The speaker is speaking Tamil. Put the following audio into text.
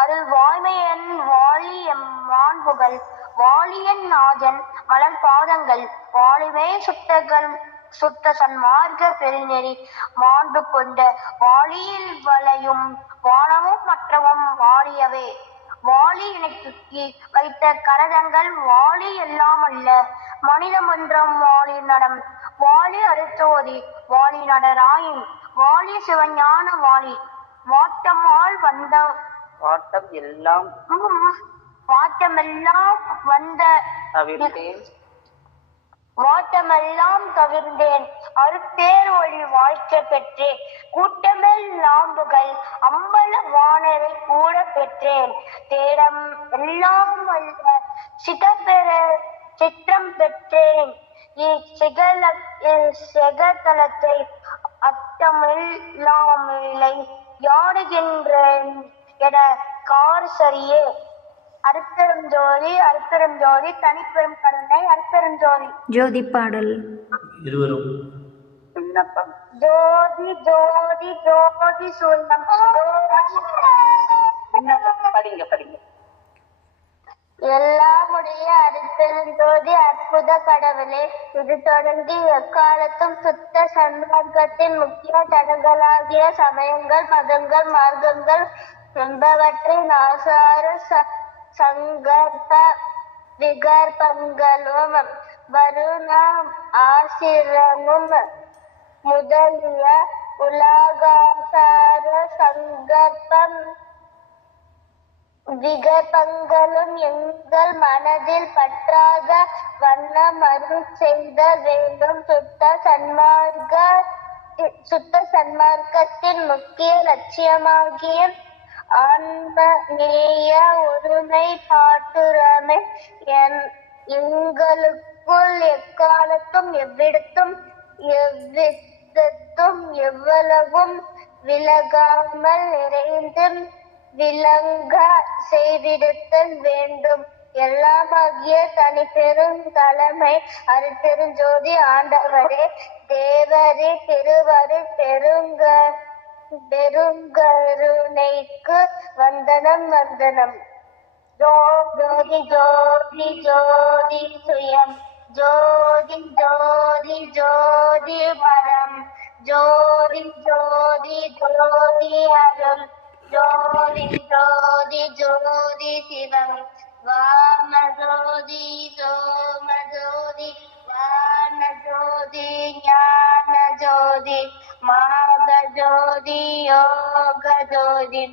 அருள் வாய்மையன் வாழி எம் மாண்புகள் வாழியன் நாதன் மலர் பாதங்கள் வாழிவே சுத்த சன்மார்க்க பெருநெறி மாண்பு கொண்ட வாழியில் வளையும் வானமும் மற்றவும் வாழியவே வாழி இணை தூக்கி வைத்த கரதங்கள் வாழி எல்லாம் அல்ல மனித மன்றம் வாழி நடம் வாழி அறுத்தோதி வாழி நடராயின் வாழி சிவஞான வாழி வாட்டமால் வந்த வாட்டமெல்லாம் வந்த வாட்டமெல்லாம் தவிர்ந்தேன் அருட்பேர் ஒளி வாழ்க்கை பெற்றேன் கூட்டமெல்லாம் புகழ் அம்பல வானரை கூட பெற்றேன் தேடம் எல்லாம் அல்ல சித்திரம் பெற்றேன் இச்செகதலத்தை அட்டமில்லாமில்லை யாடுகின்றேன் என கார் சரியே அருட்பெருஞ்சோதி அருட்பெருஞ்சோதி தனிப்பெரும் கருணை அருட்பெருஞ்சோதி ஜோதி பாடல் இருவரும் விண்ணப்பம் ஜோதி ஜோதி ஜோதி சொல்லம் படிங்க எல்லாமுடைய அருட்பெருஞ்சோதி அற்புத கடவுளே இது தொடர்ந்து எக்காலத்தும் சுத்த சன்மார்க்கத்தின் முக்கிய தடங்களாகிய சமயங்கள் மதங்கள் மார்க்கங்கள் என்பவற்றின் ஆசார சங்கற்ப விகற்பங்களும் வருண ஆசிரமும் முதலிய உலகாசார சங்கற்பம் விகற்பங்களும் எங்கள் மனதில் பற்றாத வண்ணம் அருள் செய்த வேண்டும். சுத்த சன்மார்க்கத்தின் முக்கிய லட்சியமாகிய ஆன்மநேய ஒருமை பாட்டுரைமை எங்களுக்குள் எக்காலத்தும் எவ்விடத்தும் எவ்விதத்தும் எவ்வளவும் விலகாமல் நிறைந்து விளங்க செய்திருத்தல் வேண்டும். எல்லாமாகிய தனிப்பெரும் தலைமை அருட்பெருஞ்சோதி ஆண்டவரே தேவரே திருவரு பெருங்கருணைக்கு வந்தனம் வந்தனம். ஜோதி ஜோதி ஜோதி சுயம் ஜோதி ஜோதி ஜோதி பரம் ஜோதி ஜோதி ஜோதி அருள் ஜோதி ஜோதி ஜோதி சிவம் வாமஜோதி சோமஜோதி வானஜோதி ஞானஜோதி மாகஜோதி யோகஜோதி